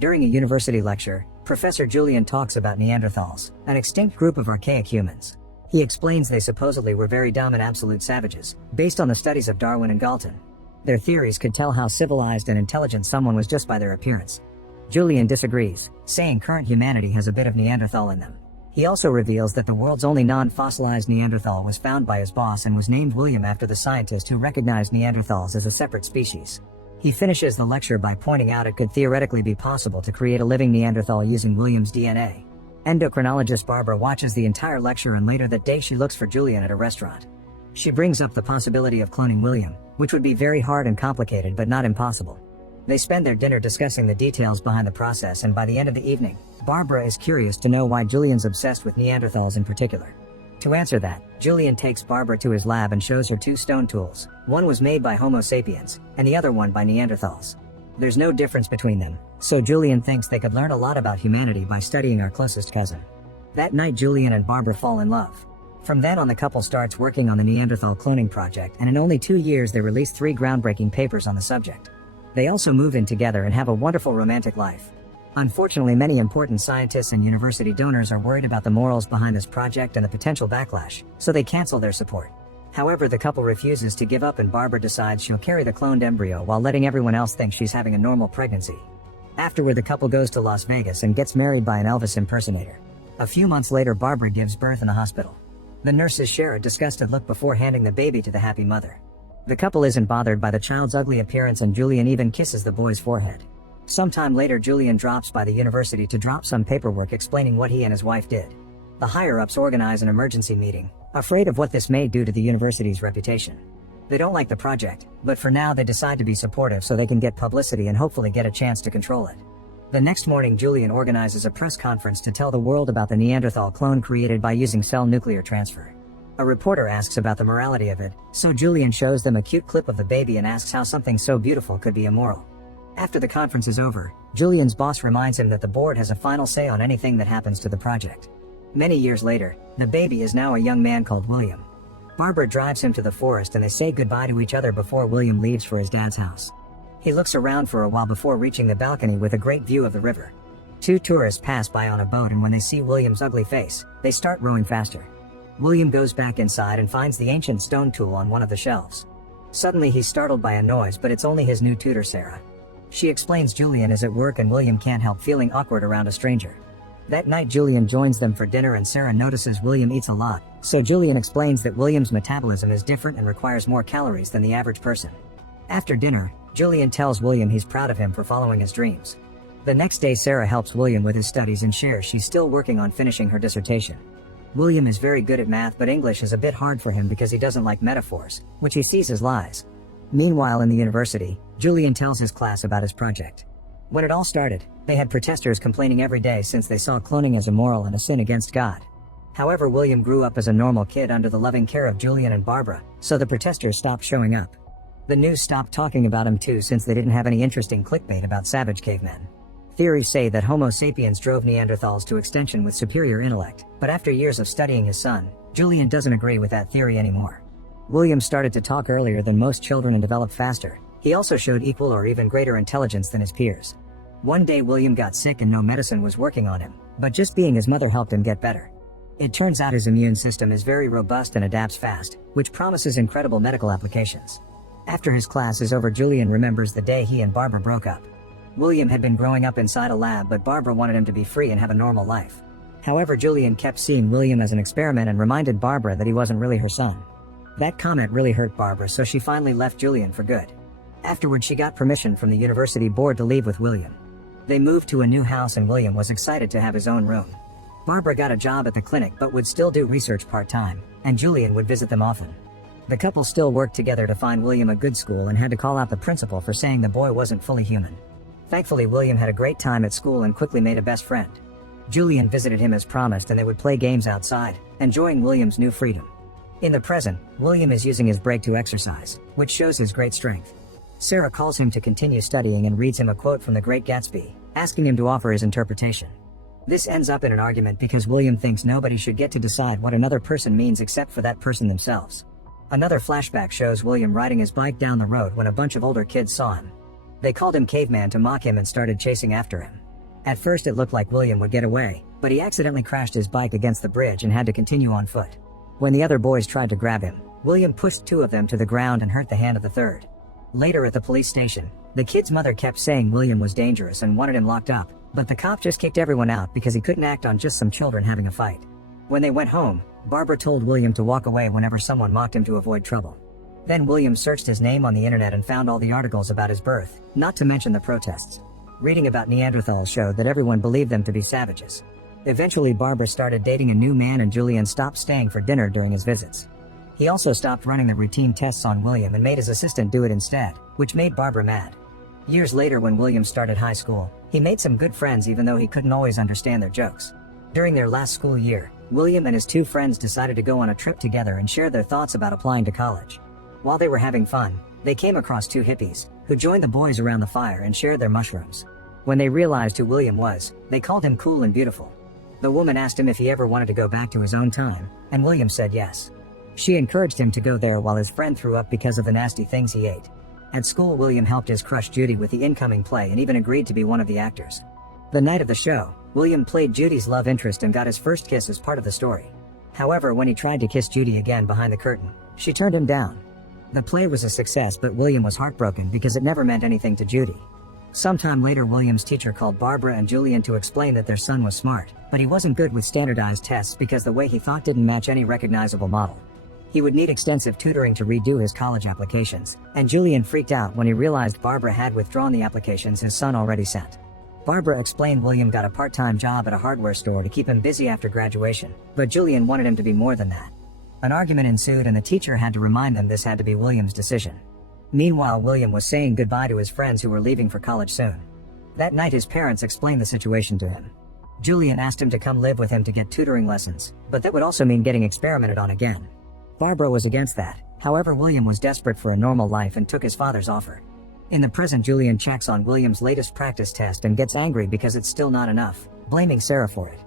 During a university lecture, Professor Julian talks about Neanderthals, an extinct group of archaic humans. He explains they supposedly were very dumb and absolute savages, based on the studies of Darwin and Galton. Their theories could tell how civilized and intelligent someone was just by their appearance. Julian disagrees, saying current humanity has a bit of Neanderthal in them. He also reveals that the world's only non-fossilized Neanderthal was found by his boss and was named William after the scientist who recognized Neanderthals as a separate species. He finishes the lecture by pointing out it could theoretically be possible to create a living Neanderthal using William's DNA. Endocrinologist Barbara watches the entire lecture, and later that day she looks for Julian at a restaurant. She brings up the possibility of cloning William, which would be very hard and complicated but not impossible. They spend their dinner discussing the details behind the process, and by the end of the evening, Barbara is curious to know why Julian's obsessed with Neanderthals in particular. To answer that, Julian takes Barbara to his lab and shows her two stone tools. One was made by Homo sapiens, and the other one by Neanderthals. There's no difference between them, so Julian thinks they could learn a lot about humanity by studying our closest cousin. That night Julian and Barbara fall in love. From then on the couple starts working on the Neanderthal cloning project, and in only 2 years they release 3 groundbreaking papers on the subject. They also move in together and have a wonderful romantic life. Unfortunately, many important scientists and university donors are worried about the morals behind this project and the potential backlash, so they cancel their support. However, the couple refuses to give up, and Barbara decides she'll carry the cloned embryo while letting everyone else think she's having a normal pregnancy. Afterward, the couple goes to Las Vegas and gets married by an Elvis impersonator. A few months later, Barbara gives birth in a hospital. The nurses share a disgusted look before handing the baby to the happy mother. The couple isn't bothered by the child's ugly appearance, and Julian even kisses the boy's forehead. Sometime later, Julian drops by the university to drop some paperwork explaining what he and his wife did. The higher-ups organize an emergency meeting, afraid of what this may do to the university's reputation. They don't like the project, but for now they decide to be supportive so they can get publicity and hopefully get a chance to control it. The next morning, Julian organizes a press conference to tell the world about the Neanderthal clone created by using cell nuclear transfer. A reporter asks about the morality of it, so Julian shows them a cute clip of the baby and asks how something so beautiful could be immoral. After the conference is over, Julian's boss reminds him that the board has a final say on anything that happens to the project. Many years later, the baby is now a young man called William. Barbara drives him to the forest and they say goodbye to each other before William leaves for his dad's house. He looks around for a while before reaching the balcony with a great view of the river. 2 tourists pass by on a boat, and when they see William's ugly face, they start rowing faster. William goes back inside and finds the ancient stone tool on one of the shelves. Suddenly he's startled by a noise, but it's only his new tutor Sarah. She explains Julian is at work and William can't help feeling awkward around a stranger. That night Julian joins them for dinner and Sarah notices William eats a lot, so Julian explains that William's metabolism is different and requires more calories than the average person. After dinner, Julian tells William he's proud of him for following his dreams. The next day Sarah helps William with his studies and shares she's still working on finishing her dissertation. William is very good at math, but English is a bit hard for him because he doesn't like metaphors, which he sees as lies. Meanwhile, in the university, Julian tells his class about his project. When it all started, they had protesters complaining every day since they saw cloning as immoral and a sin against God. However, William grew up as a normal kid under the loving care of Julian and Barbara, so the protesters stopped showing up. The news stopped talking about him too, since they didn't have any interesting clickbait about savage cavemen. Theories say that Homo sapiens drove Neanderthals to extinction with superior intellect, but after years of studying his son, Julian doesn't agree with that theory anymore. William started to talk earlier than most children and developed faster. He also showed equal or even greater intelligence than his peers. One day William got sick and no medicine was working on him, but just being his mother helped him get better. It turns out his immune system is very robust and adapts fast, which promises incredible medical applications. After his class is over, Julian remembers the day he and Barbara broke up. William had been growing up inside a lab, but Barbara wanted him to be free and have a normal life. However, Julian kept seeing William as an experiment and reminded Barbara that he wasn't really her son. That comment really hurt Barbara, so she finally left Julian for good. Afterward, she got permission from the university board to leave with William. They moved to a new house and William was excited to have his own room. Barbara got a job at the clinic but would still do research part-time, and Julian would visit them often. The couple still worked together to find William a good school and had to call out the principal for saying the boy wasn't fully human. Thankfully, William had a great time at school and quickly made a best friend. Julian visited him as promised and they would play games outside, enjoying William's new freedom. In the present, William is using his break to exercise, which shows his great strength. Sarah calls him to continue studying and reads him a quote from The Great Gatsby, asking him to offer his interpretation. This ends up in an argument because William thinks nobody should get to decide what another person means except for that person themselves. Another flashback shows William riding his bike down the road when a bunch of older kids saw him. They called him Caveman to mock him and started chasing after him. At first it looked like William would get away, but he accidentally crashed his bike against the bridge and had to continue on foot. When the other boys tried to grab him, William pushed two of them to the ground and hurt the hand of the third. Later at the police station, the kid's mother kept saying William was dangerous and wanted him locked up, but the cop just kicked everyone out because he couldn't act on just some children having a fight. When they went home, Barbara told William to walk away whenever someone mocked him to avoid trouble. Then William searched his name on the internet and found all the articles about his birth, not to mention the protests. Reading about Neanderthals showed that everyone believed them to be savages. Eventually Barbara started dating a new man and Julian stopped staying for dinner during his visits. He also stopped running the routine tests on William and made his assistant do it instead, which made Barbara mad. Years later when William started high school, he made some good friends even though he couldn't always understand their jokes. During their last school year, William and his two friends decided to go on a trip together and share their thoughts about applying to college. While they were having fun, they came across two hippies, who joined the boys around the fire and shared their mushrooms. When they realized who William was, they called him cool and beautiful. The woman asked him if he ever wanted to go back to his own time, and William said yes. She encouraged him to go there while his friend threw up because of the nasty things he ate. At school William helped his crush Judy with the incoming play and even agreed to be one of the actors. The night of the show, William played Judy's love interest and got his first kiss as part of the story. However, when he tried to kiss Judy again behind the curtain, she turned him down. The play was a success, but William was heartbroken because it never meant anything to Judy. Sometime later William's teacher called Barbara and Julian to explain that their son was smart, but he wasn't good with standardized tests because the way he thought didn't match any recognizable model. He would need extensive tutoring to redo his college applications, and Julian freaked out when he realized Barbara had withdrawn the applications his son already sent. Barbara explained William got a part-time job at a hardware store to keep him busy after graduation, but Julian wanted him to be more than that. An argument ensued and the teacher had to remind them this had to be William's decision. Meanwhile, William was saying goodbye to his friends who were leaving for college soon. That night his parents explained the situation to him. Julian asked him to come live with him to get tutoring lessons, but that would also mean getting experimented on again. Barbara was against that, however William was desperate for a normal life and took his father's offer. In the present, Julian checks on William's latest practice test and gets angry because it's still not enough, blaming Sarah for it.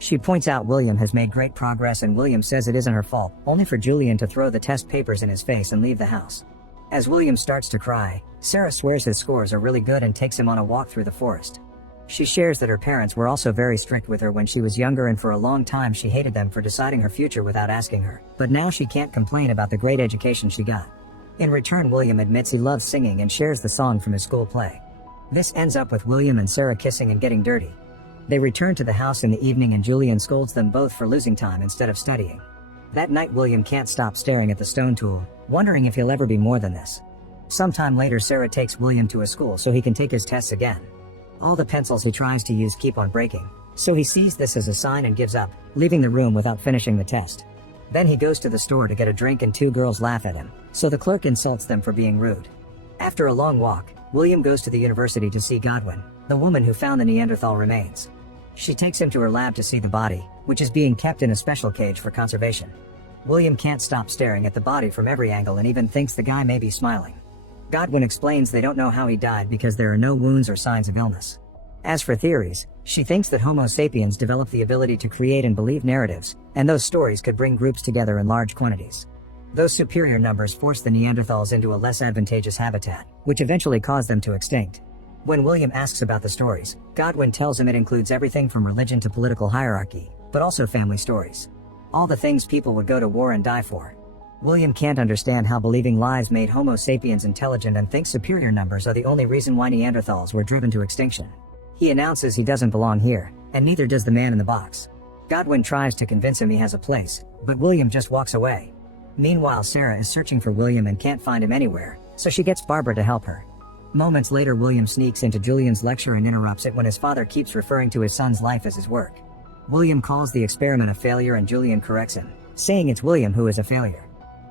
She points out William has made great progress and William says it isn't her fault, only for Julian to throw the test papers in his face and leave the house. As William starts to cry, Sarah swears his scores are really good and takes him on a walk through the forest. She shares that her parents were also very strict with her when she was younger and for a long time she hated them for deciding her future without asking her, but now she can't complain about the great education she got. In return, William admits he loves singing and shares the song from his school play. This ends up with William and Sarah kissing and getting dirty. They return to the house in the evening and Julian scolds them both for losing time instead of studying. That night William can't stop staring at the stone tool, wondering if he'll ever be more than this. Sometime later Sarah takes William to a school so he can take his tests again. All the pencils he tries to use keep on breaking, so he sees this as a sign and gives up, leaving the room without finishing the test. Then he goes to the store to get a drink and two girls laugh at him, so the clerk insults them for being rude. After a long walk, William goes to the university to see Godwin, the woman who found the Neanderthal remains. She takes him to her lab to see the body, which is being kept in a special cage for conservation. William can't stop staring at the body from every angle and even thinks the guy may be smiling. Godwin explains they don't know how he died because there are no wounds or signs of illness. As for theories, she thinks that Homo sapiens developed the ability to create and believe narratives, and those stories could bring groups together in large quantities. Those superior numbers forced the Neanderthals into a less advantageous habitat, which eventually caused them to extinct. When William asks about the stories, Godwin tells him it includes everything from religion to political hierarchy, but also family stories. All the things people would go to war and die for. William can't understand how believing lies made Homo sapiens intelligent and thinks superior numbers are the only reason why Neanderthals were driven to extinction. He announces he doesn't belong here, and neither does the man in the box. Godwin tries to convince him he has a place, but William just walks away. Meanwhile, Sarah is searching for William and can't find him anywhere, so she gets Barbara to help her. Moments later, William sneaks into Julian's lecture and interrupts it when his father keeps referring to his son's life as his work. William calls the experiment a failure and Julian corrects him, saying it's William who is a failure.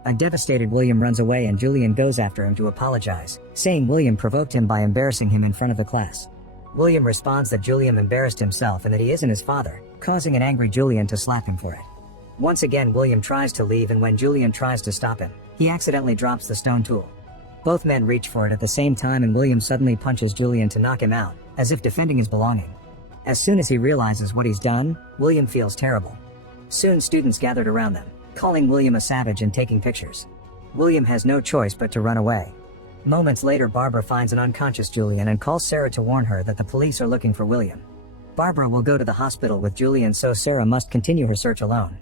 A devastated William runs away and Julian goes after him to apologize, saying William provoked him by embarrassing him in front of the class. William responds that Julian embarrassed himself and that he isn't his father, causing an angry Julian to slap him for it. Once again, William tries to leave and when Julian tries to stop him, he accidentally drops the stone tool. Both men reach for it at the same time and William suddenly punches Julian to knock him out, as if defending his belonging. As soon as he realizes what he's done, William feels terrible. Soon students gathered around them, calling William a savage and taking pictures. William has no choice but to run away. Moments later, Barbara finds an unconscious Julian and calls Sarah to warn her that the police are looking for William. Barbara will go to the hospital with Julian, so Sarah must continue her search alone.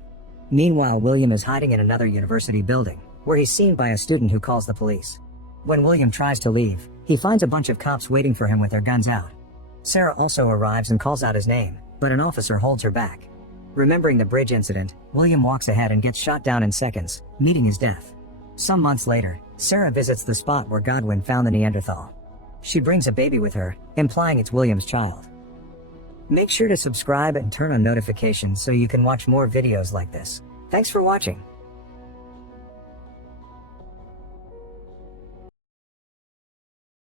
Meanwhile, William is hiding in another university building, where he's seen by a student who calls the police. When William tries to leave, he finds a bunch of cops waiting for him with their guns out. Sarah also arrives and calls out his name, but an officer holds her back. Remembering the bridge incident, William walks ahead and gets shot down in seconds, meeting his death. Some months later, Sarah visits the spot where Godwin found the Neanderthal. She brings a baby with her, implying it's William's child. Make sure to subscribe and turn on notifications so you can watch more videos like this. Thanks for watching.